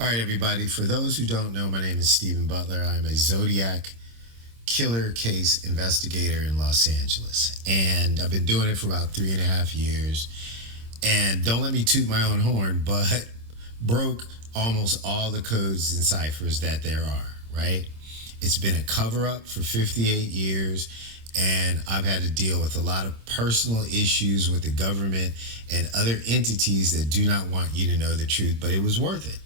All right, everybody. For those who don't know, my name is Steven Butler. I'm a Zodiac Killer case investigator in Los Angeles. And I've been doing it for about 3.5 years. And don't let me toot my own horn, but broke almost all the codes and ciphers that there are, right? It's been a cover up for 58 years. And I've had to deal with a lot of personal issues with the government and other entities that do not want you to know the truth, but it was worth it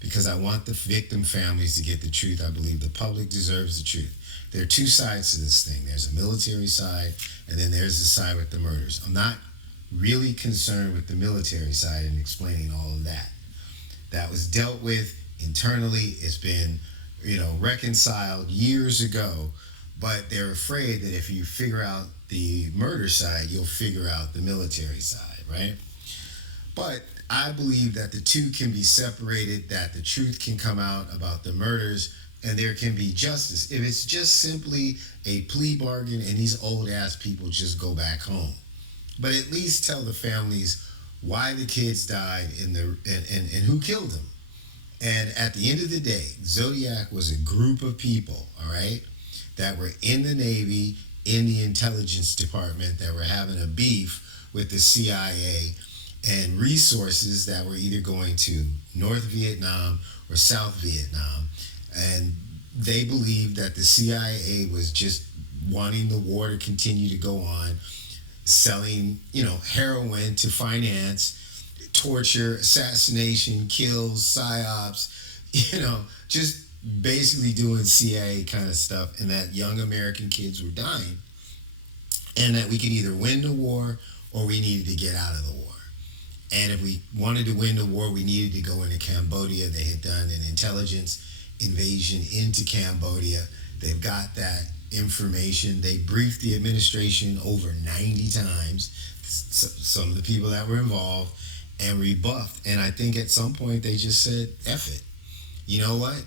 because I want the victim families to get the truth. I believe the public deserves the truth. There are two sides to this thing. There's a military side, and then there's the side with the murders. I'm not really concerned with the military side and explaining all of that. That was dealt with internally. It's been, reconciled years ago, but they're afraid that if you figure out the murder side, you'll figure out the military side, right? But I believe that the two can be separated, that the truth can come out about the murders, and there can be justice. If it's just simply a plea bargain and these old ass people just go back home. But at least tell the families why the kids died and who killed them. And at the end of the day, Zodiac was a group of people, all right, that were in the Navy, in the intelligence department, that were having a beef with the CIA and resources that were either going to North Vietnam or South Vietnam. And they believed that the CIA was just wanting the war to continue to go on, selling, heroin to finance torture, assassination, kills, psyops, just basically doing CIA kind of stuff, and that young American kids were dying, and that we could either win the war or we needed to get out of the war. And if we wanted to win the war, we needed to go into Cambodia. They had done an intelligence invasion into Cambodia. They've got that information. They briefed the administration over 90 times, some of the people that were involved, and rebuffed. And I think at some point they just said, F it. You know what?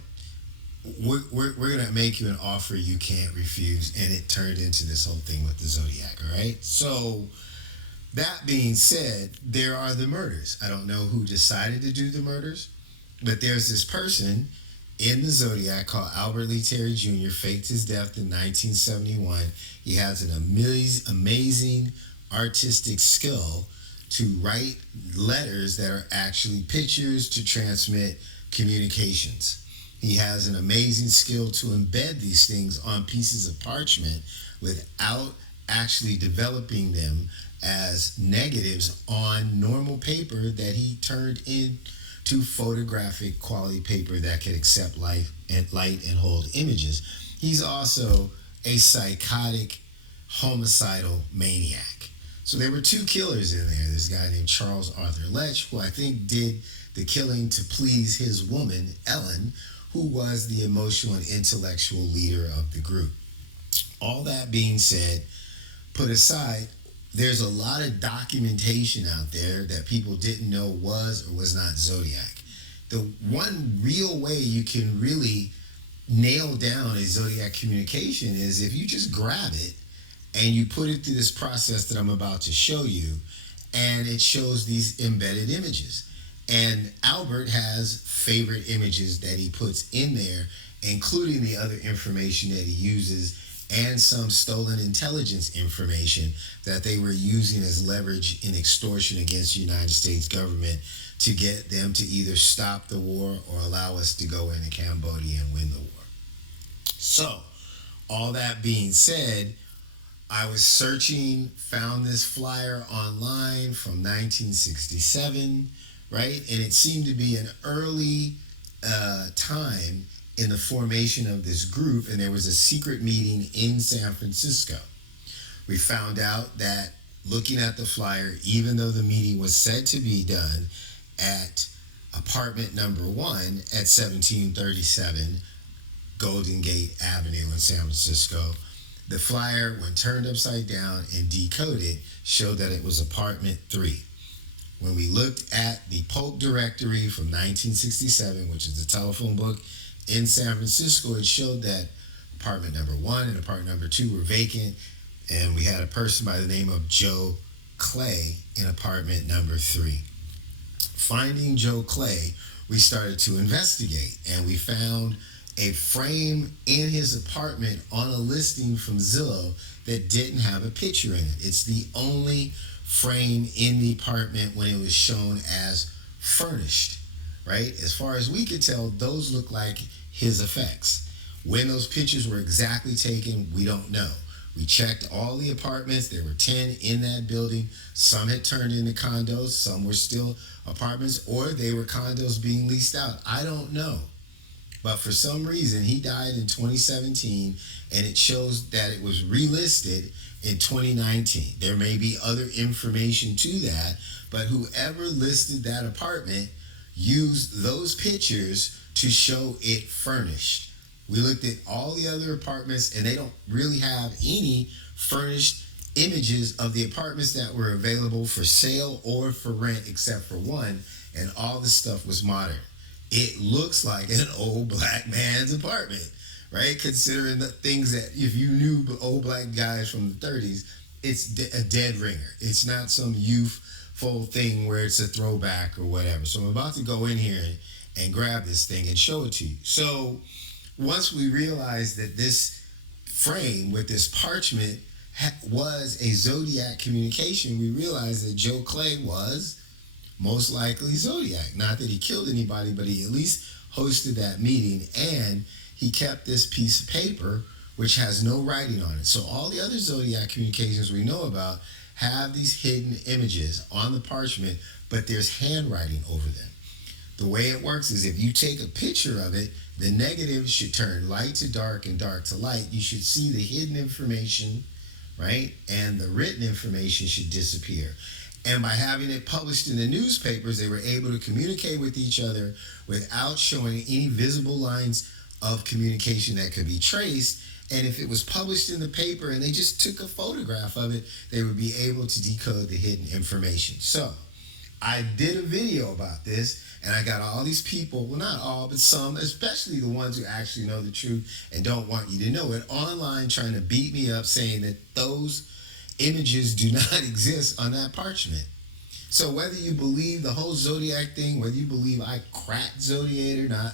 We're going to make you an offer you can't refuse. And it turned into this whole thing with the Zodiac, all right? So, that being said, there are the murders. I don't know who decided to do the murders, but there's this person in the Zodiac called Albert Lee Terry Jr., faked his death in 1971. He has an amazing artistic skill to write letters that are actually pictures to transmit communications. He has an amazing skill to embed these things on pieces of parchment without actually developing them as negatives on normal paper that he turned into photographic quality paper that could accept light and hold images. He's also a psychotic homicidal maniac. So there were two killers in there. This guy named Charles Arthur Letch, who I think did the killing to please his woman, Ellen, who was the emotional and intellectual leader of the group. All that being said, put aside, there's a lot of documentation out there that people didn't know was or was not Zodiac. The one real way you can really nail down a Zodiac communication is if you just grab it and you put it through this process that I'm about to show you, and it shows these embedded images. And Albert has favorite images that he puts in there, including the other information that he uses and some stolen intelligence information that they were using as leverage in extortion against the United States government to get them to either stop the war or allow us to go into Cambodia and win the war. So, all that being said, I was searching, found this flyer online from 1967, right? And it seemed to be an early time in the formation of this group, and there was a secret meeting in San Francisco. We found out that looking at the flyer, even though the meeting was said to be done at apartment number 1 at 1737 Golden Gate Avenue in San Francisco, the flyer, when turned upside down and decoded, showed that it was apartment 3. When we looked at the Polk directory from 1967, which is the telephone book in San Francisco, it showed that apartment number 1 and apartment number 2 were vacant, and we had a person by the name of Joe Clay in apartment number 3. finding Joe Clay, we started to investigate, and we found a frame in his apartment on a listing from Zillow that didn't have a picture in it. It's the only frame in the apartment when it was shown as furnished, right? As far as we could tell, those look like his effects. When those pictures were exactly taken, we don't know. We checked all the apartments. There were 10 in that building. Some had turned into condos, some were still apartments, or they were condos being leased out. I don't know. But for some reason, he died in 2017, and it shows that it was relisted in 2019. There may be other information to that, but whoever listed that apartment used those pictures to show it furnished. We looked at all the other apartments, and they don't really have any furnished images of the apartments that were available for sale or for rent, except for one, and all the stuff was modern. It looks like an old black man's apartment, right? Considering the things that, if you knew old black guys from the 30s, it's a dead ringer. It's not some youthful thing where it's a throwback or whatever. So I'm about to go in here and grab this thing and show it to you. So once we realized that this frame with this parchment was a Zodiac communication, we realized that Joe Clay was most likely Zodiac. Not that he killed anybody, but he at least hosted that meeting, and he kept this piece of paper which has no writing on it. So all the other Zodiac communications we know about have these hidden images on the parchment, but there's handwriting over them. The way it works is if you take a picture of it, the negative should turn light to dark and dark to light. You should see the hidden information, right? And the written information should disappear. And by having it published in the newspapers, they were able to communicate with each other without showing any visible lines of communication that could be traced. And if it was published in the paper and they just took a photograph of it, they would be able to decode the hidden information. So I did a video about this, and I got all these people, well, not all, but some, especially the ones who actually know the truth and don't want you to know it, online trying to beat me up, saying that those images do not exist on that parchment. So whether you believe the whole Zodiac thing, whether you believe I cracked Zodiac or not,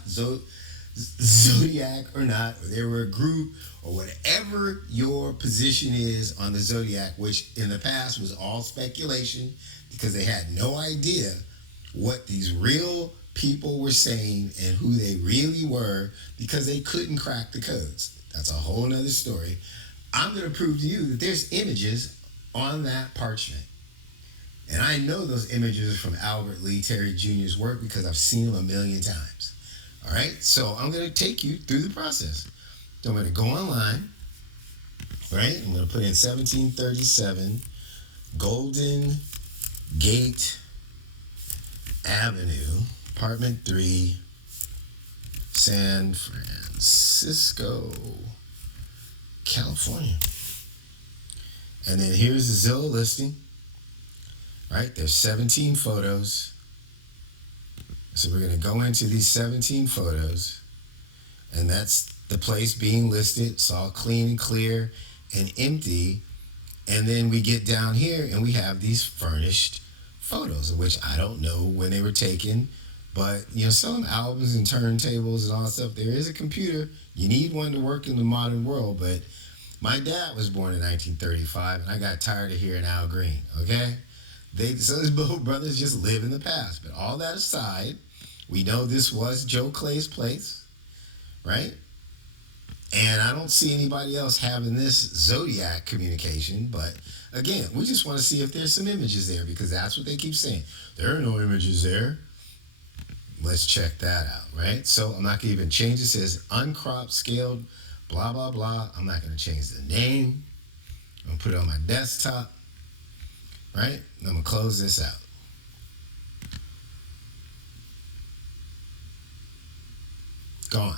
Zodiac or not, or there were a group, or whatever your position is on the Zodiac, which in the past was all speculation because they had no idea what these real people were saying and who they really were because they couldn't crack the codes. That's a whole nother story. I'm going to prove to you that there's images on that parchment. And I know those images are from Albert Lee Terry Jr.'s work because I've seen them a million times. All right? So I'm going to take you through the process. So I'm going to go online, right? I'm going to put in 1737 Golden Gate Avenue, apartment 3, San Francisco, California. And then here's the Zillow listing, right? There's 17 photos. So we're going to go into these 17 photos, and that's the place being listed. It's all clean and clear and empty. And then we get down here and we have these furnished photos, of which I don't know when they were taken. But, some albums and turntables and all that stuff, there is a computer. You need one to work in the modern world. But my dad was born in 1935, and I got tired of hearing Al Green, okay? So his both brothers just live in the past. But all that aside, we know this was Joe Clay's place, right? And I don't see anybody else having this Zodiac communication. But again, we just want to see if there's some images there, because that's what they keep saying. There are no images there. Let's check that out, right? So I'm not going to even change it. It says uncropped, scaled, blah, blah, blah. I'm not going to change the name. I'm going to put it on my desktop, right? And I'm going to close this out. Gone.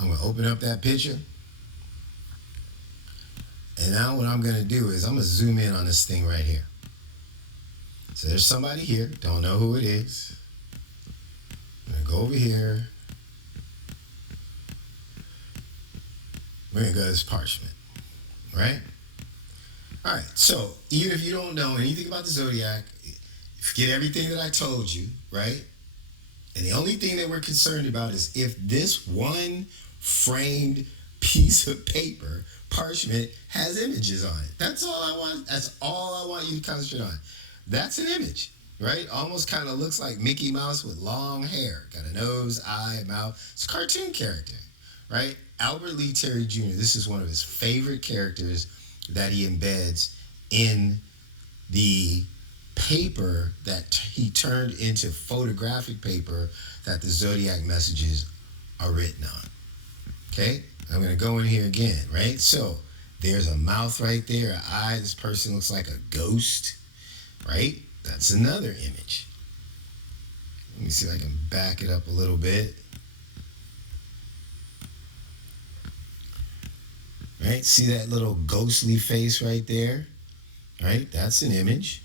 I'm going to open up that picture. And now what I'm going to do is I'm going to zoom in on this thing right here. So there's somebody here. Don't know who it is. I'm going to go over here. We're going to go to this parchment. Right? All right. So even if you don't know anything about the Zodiac, Forget everything that I told you, right? And the only thing that we're concerned about is if this one framed piece of paper, parchment, has images on it. That's all I want. That's all I want you to concentrate on. That's an image, right? Almost kind of looks like Mickey Mouse with long hair. Got a nose, eye, mouth. It's a cartoon character, right? Albert Lee Terry Jr., this is one of his favorite characters that he embeds in the paper that he turned into photographic paper that the Zodiac messages are written on. Okay? I'm going to go in here again, right? So there's a mouth right there, an eye. This person looks like a ghost, right? That's another image. Let me see if I can back it up a little bit. Right? See that little ghostly face right there? Right? That's an image.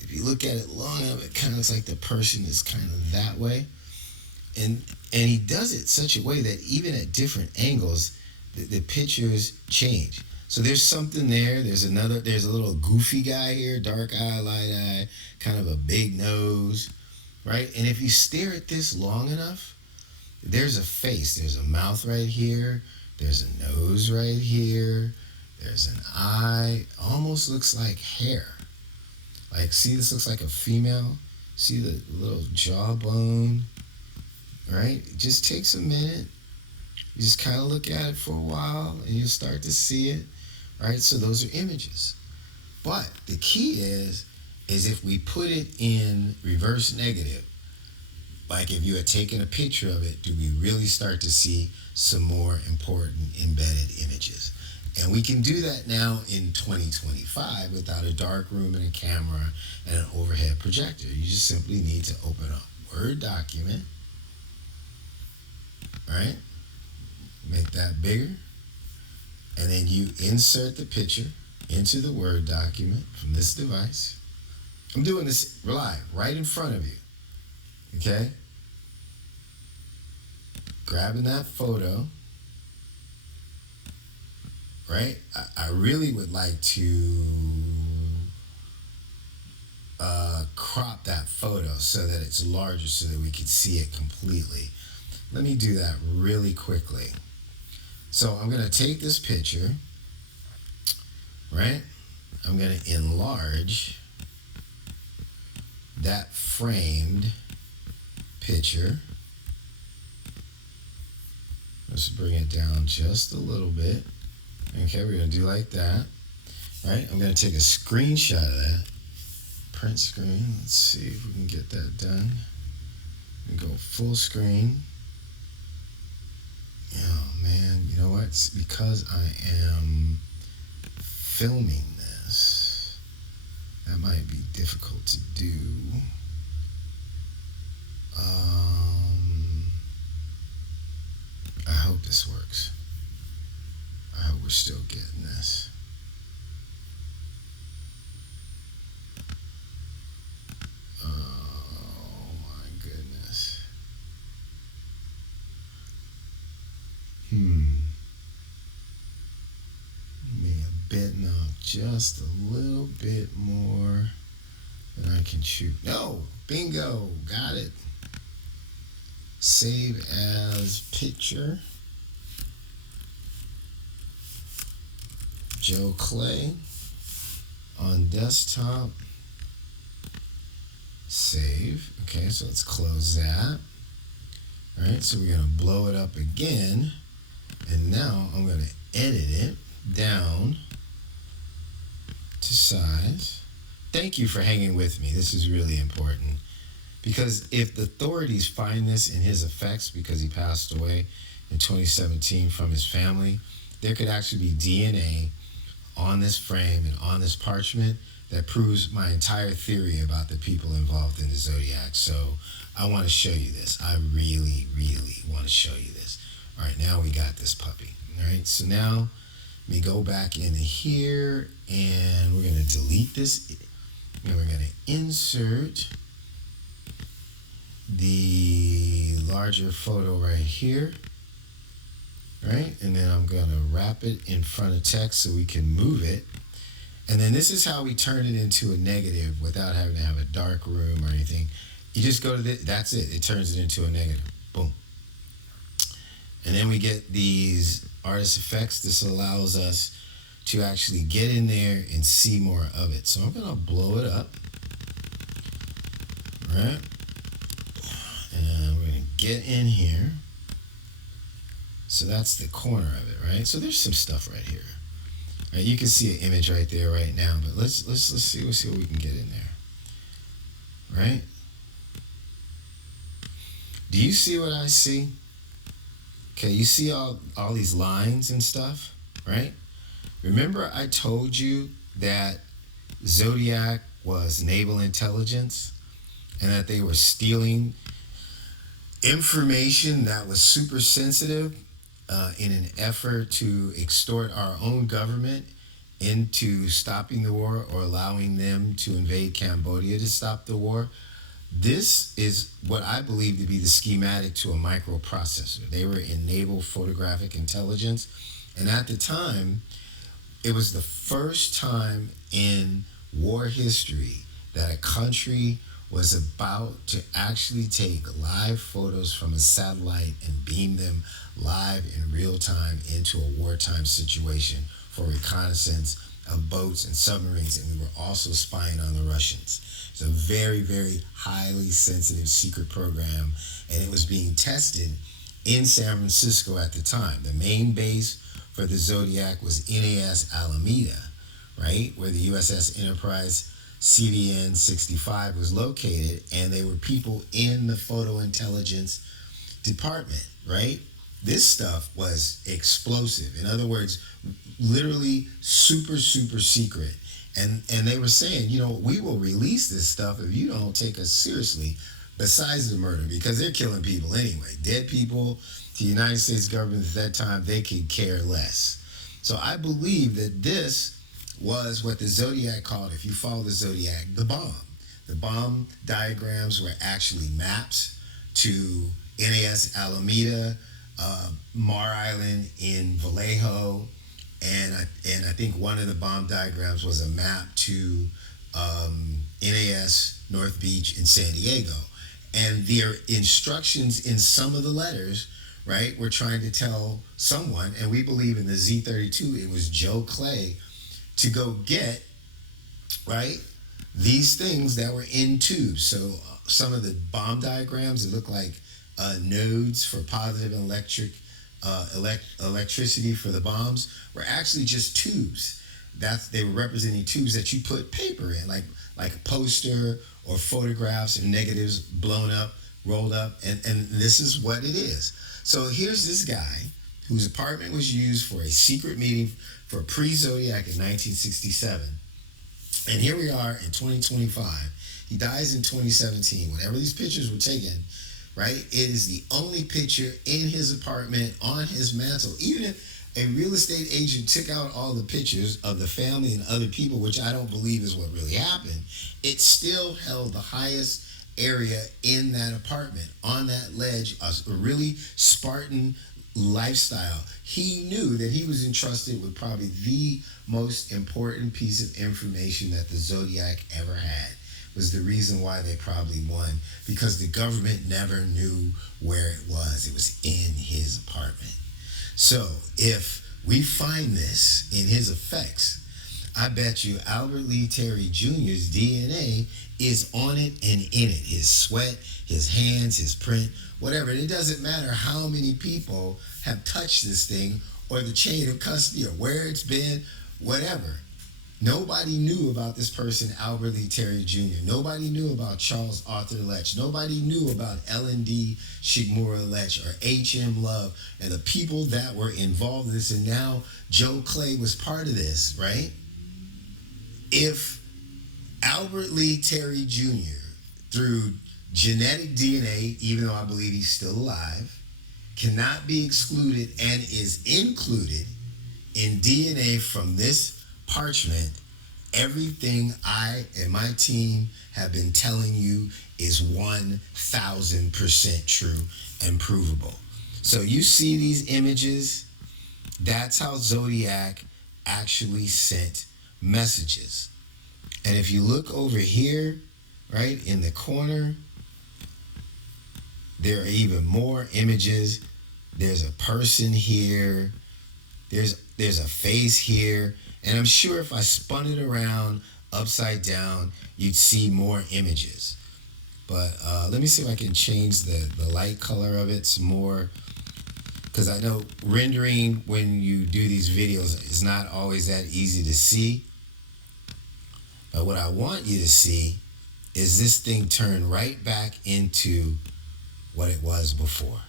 If you look at it long enough, it kind of looks like the person is kind of that way. And he does it such a way that even at different angles, the pictures change. So there's something there. There's a little goofy guy here, dark eye, light eye, kind of a big nose, right? And if you stare at this long enough, there's a face. There's a mouth right here. There's a nose right here. There's an eye. Almost looks like hair. Like, see, this looks like a female. See the little jawbone, right? It just takes a minute. You just kind of look at it for a while, and you'll start to see it, right? So those are images. But the key is if we put it in reverse negative, like if you had taken a picture of it, do we really start to see some more important embedded images? And we can do that now in 2025 without a dark room and a camera and an overhead projector. You just simply need to open a Word document, right? Make that bigger. And then you insert the picture into the Word document from this device. I'm doing this live, right in front of you. Okay? Grabbing that photo. Right? I really would like to crop that photo so that it's larger so that we can see it completely. Let me do that really quickly. So I'm going to take this picture, right? I'm going to enlarge that framed picture. Let's bring it down just a little bit. Okay, we're going to do like that. Right? I'm going to take a screenshot of that. Print screen. Let's see if we can get that done. And go full screen. Oh, man. You know what? It's because I am filming this. That might be difficult to do. I hope this works. I hope we're still getting this. Oh my goodness. Maybe a bit now, just a little bit more than I can shoot. No, bingo, got it. Save as picture. Joe Clay on desktop. Save. Okay, so let's close that. All right, so we're going to blow it up again. And now I'm going to edit it down to size. Thank you for hanging with me. This is really important. Because if the authorities find this in his effects because he passed away in 2017 from his family, there could actually be DNA on this frame and on this parchment that proves my entire theory about the people involved in the Zodiac. So I want to show you this. I really, really want to show you this. All right, now we got this puppy. All right, so now let me go back into here and we're going to delete this. And we're going to insert the larger photo right here. Right? And then I'm going to wrap it in front of text so we can move it. And then this is how we turn it into a negative without having to have a dark room or anything. You just go to that's it. It turns it into a negative. Boom. And then we get these artist effects. This allows us to actually get in there and see more of it. So I'm gonna blow it up, right? And we're gonna get in here. So that's the corner of it, right? So there's some stuff right here. Right, you can see an image right there right now, but let's see what we can get in there. Right? Do you see what I see? Okay, you see all these lines and stuff, right? Remember I told you that Zodiac was naval intelligence and that they were stealing information that was super sensitive in an effort to extort our own government into stopping the war or allowing them to invade Cambodia to stop the war. This is what I believe to be the schematic to a microprocessor. They were in naval photographic intelligence, and at the time, it was the first time in war history that a country was about to actually take live photos from a satellite and beam them live in real time into a wartime situation for reconnaissance of boats and submarines, and we were also spying on the Russians. It's a very, very highly sensitive secret program, and it was being tested in San Francisco at the time. The main base for the Zodiac was NAS Alameda, right, where the USS Enterprise CVN 65 was located, and they were people in the photo intelligence department, right? This stuff was explosive. In other words, literally super, super secret. And they were saying, we will release this stuff if you don't take us seriously, besides the murder, because they're killing people anyway. Dead people, the United States government at that time, they could care less. So I believe that this was what the Zodiac called, if you follow the Zodiac, the bomb. The bomb diagrams were actually maps to NAS Alameda, Mar Island in Vallejo, and I think one of the bomb diagrams was a map to NAS North Beach in San Diego. And their instructions in some of the letters, right, were trying to tell someone, and we believe in the Z32, it was Joe Clay, to go get, right, these things that were in tubes. So some of the bomb diagrams, it looked like nodes for positive electricity for the bombs were actually just tubes. They were representing tubes that you put paper in, like a poster or photographs and negatives blown up, rolled up, and this is what it is. So here's this guy whose apartment was used for a secret meeting for pre-Zodiac in 1967. And here we are in 2025. He dies in 2017. Whenever these pictures were taken, right, it is the only picture in his apartment on his mantle. Even if a real estate agent took out all the pictures of the family and other people, which I don't believe is what really happened, it still held the highest area in that apartment, on that ledge, a really Spartan lifestyle. He knew that he was entrusted with probably the most important piece of information that the Zodiac ever had. Was the reason why they probably won, because the government never knew where it was. It was in his apartment. So if we find this in his effects, I bet you Albert Lee Terry Jr.'s DNA is on it and in it. His sweat, his hands, his print, whatever. And it doesn't matter how many people have touched this thing or the chain of custody or where it's been, whatever. Nobody knew about this person, Albert Lee Terry Jr. Nobody knew about Charles Arthur Letch. Nobody knew about L&D Shigmura Letch or H.M. Love and the people that were involved in this. And now Joe Clay was part of this, right? If Albert Lee Terry Jr., through genetic DNA, even though I believe he's still alive, cannot be excluded and is included in DNA from this parchment, everything I and my team have been telling you is 1,000% true and provable. So you see these images, that's how Zodiac actually sent messages. And if you look over here, right in the corner, there are even more images. There's a person here. There's a face here. And I'm sure if I spun it around upside down, you'd see more images. But let me see if I can change the light color of it some more. Because I know rendering when you do these videos is not always that easy to see. But what I want you to see is this thing turn right back into what it was before.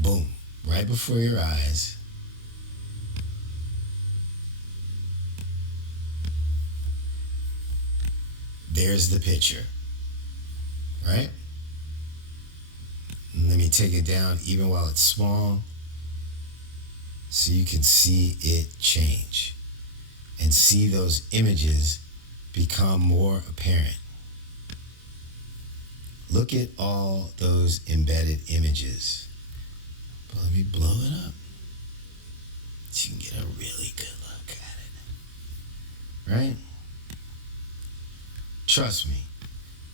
Boom, right before your eyes. There's the picture, right? And let me take it down even while it's small so you can see it change and see those images become more apparent. Look at all those embedded images. But let me blow it up so you can get a really good look at it. Right? Trust me,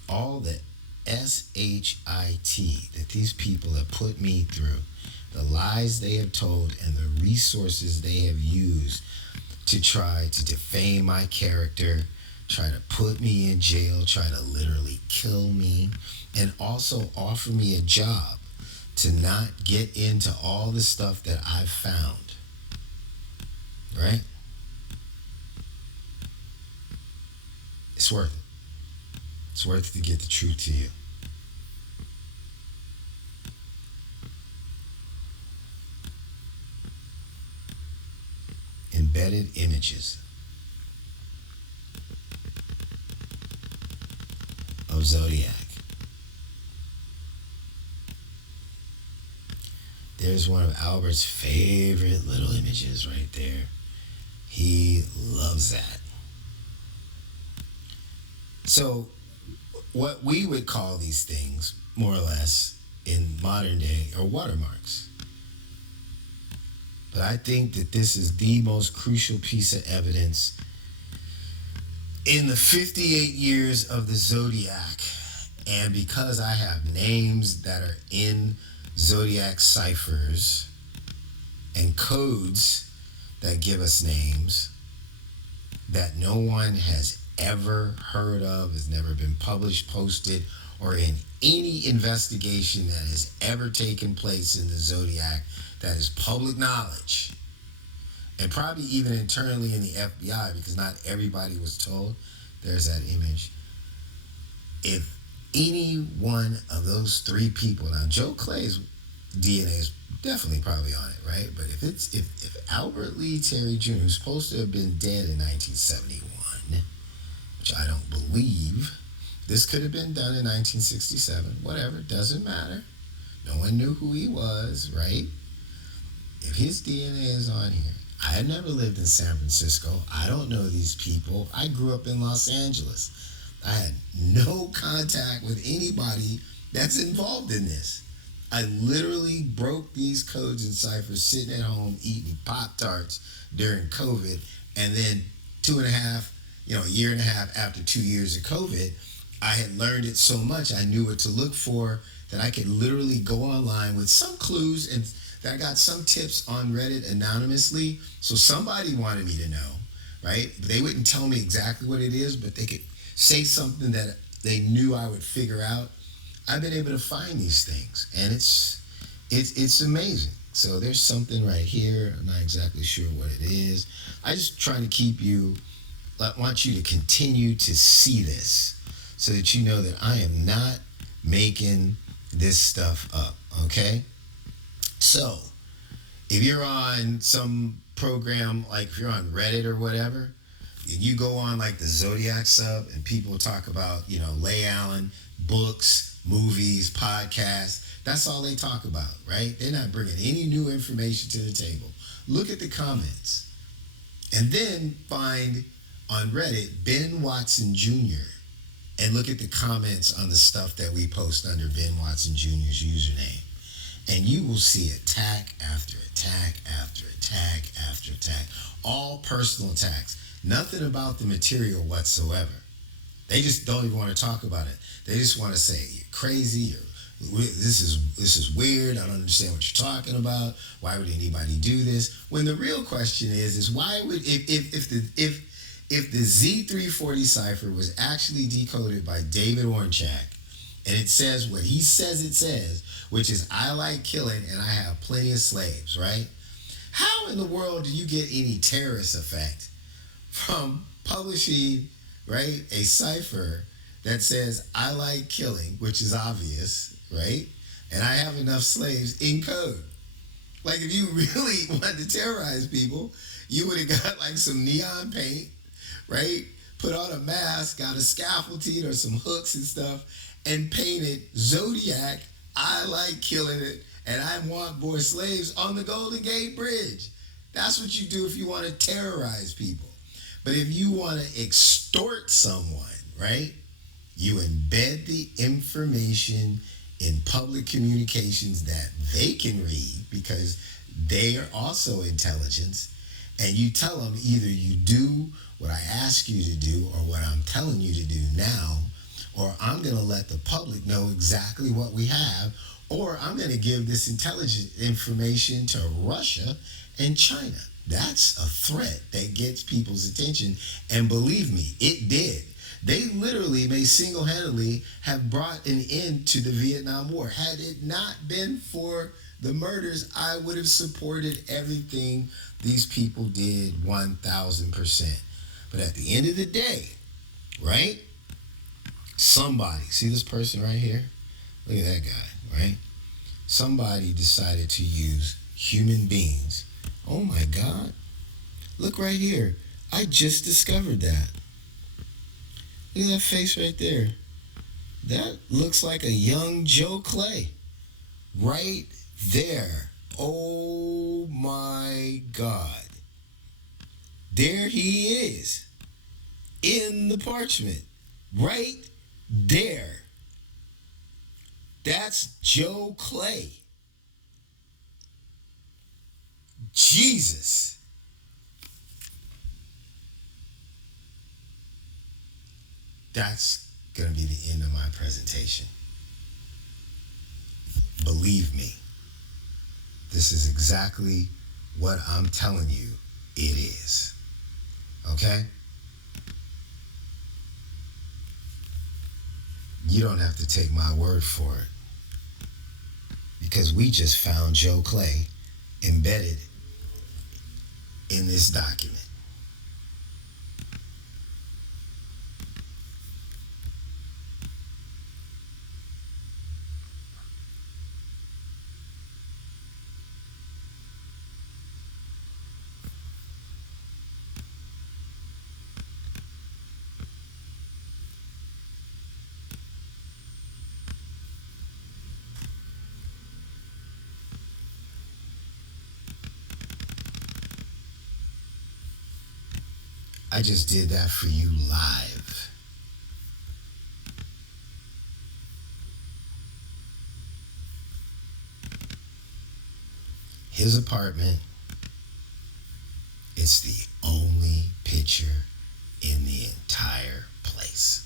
all the SHIT that these people have put me through, the lies they have told, and the resources they have used to try to defame my character, try to put me in jail, try to literally kill me, and also offer me a job to not get into all the stuff that I've found. Right? It's worth it. It's worth it to get the truth to you. Embedded images of Zodiac. There's one of Albert's favorite little images right there. He loves that. So, what we would call these things, more or less, in modern day, are watermarks. But I think that this is the most crucial piece of evidence in the 58 years of the Zodiac. And because I have names that are in Zodiac ciphers and codes that give us names that no one has ever heard of, has never been published, posted, or in any investigation that has ever taken place in the Zodiac that is public knowledge, and probably even internally in the FBI, because not everybody was told. There's that image. If any one of those three people, now Joe Clay's DNA is definitely probably on it, right? But if Albert Lee Terry Jr., who's supposed to have been dead in 1971, which I don't believe, this could have been done in 1967, whatever, doesn't matter. No one knew who he was, right? If his DNA is on here, I had never lived in San Francisco. I don't know these people. I grew up in Los Angeles. I had no contact with anybody that's involved in this. I literally broke these codes and ciphers sitting at home eating Pop-Tarts during COVID. And then a year and a half after 2 years of COVID, I had learned it so much, I knew what to look for, that I could literally go online with some clues, and that I got some tips on Reddit anonymously. So somebody wanted me to know, right? They wouldn't tell me exactly what it is, but they could say something that they knew I would figure out. I've been able to find these things, and it's amazing. So there's something right here. I'm not exactly sure what it is. I just trying to keep you. I want you to continue to see this so that you know that I am not making this stuff up, okay? So, if you're on some program, like if you're on Reddit or whatever, and you go on like the Zodiac sub and people talk about, Leigh Allen, books, movies, podcasts, that's all they talk about, right? They're not bringing any new information to the table. Look at the comments. And then find on Reddit Ben Watson Jr. and look at the comments on the stuff that we post under Ben Watson Jr.'s username. And you will see attack after attack after attack after attack. All personal attacks. Nothing about the material whatsoever. They just don't even want to talk about it. They just want to say you're crazy. This is weird. I don't understand what you're talking about. Why would anybody do this? When the real question is why would if the Z340 cipher was actually decoded by David Ornchak, and it says what he says it says, which is I like killing and I have plenty of slaves, right? How in the world do you get any terrorist effect from publishing, right, a cipher that says I like killing, which is obvious, right? And I have enough slaves in code. Like if you really wanted to terrorize people, you would have got like some neon paint, right? Put on a mask, got a scaffolding or some hooks and stuff, and painted Zodiac, I like killing it, and I want more slaves on the Golden Gate Bridge. That's what you do if you want to terrorize people. But if you want to extort someone, right? You embed the information in public communications that they can read because they are also intelligence, and you tell them either you do what I ask you to do or what I'm telling you to do now, or I'm going to let the public know exactly what we have, or I'm going to give this intelligent information to Russia and China. That's a threat that gets people's attention, and believe me, it did. They literally may single-handedly have brought an end to the Vietnam War. Had it not been for the murders, I would have supported everything these people did 1,000%. But at the end of the day, right? Somebody, see this person right here? Look at that guy, right? Somebody decided to use human beings. Oh my God. Look right here. I just discovered that. Look at that face right there. That looks like a young Joe Clay. Right there. Oh my God. There he is. In the parchment. Right there. That's Joe Clay. Jesus. That's going to be the end of my presentation. Believe me, this is exactly what I'm telling you it is. Okay? You don't have to take my word for it, because we just found Joe Clay embedded in this document. I just did that for you live. His apartment, it's the only picture in the entire place.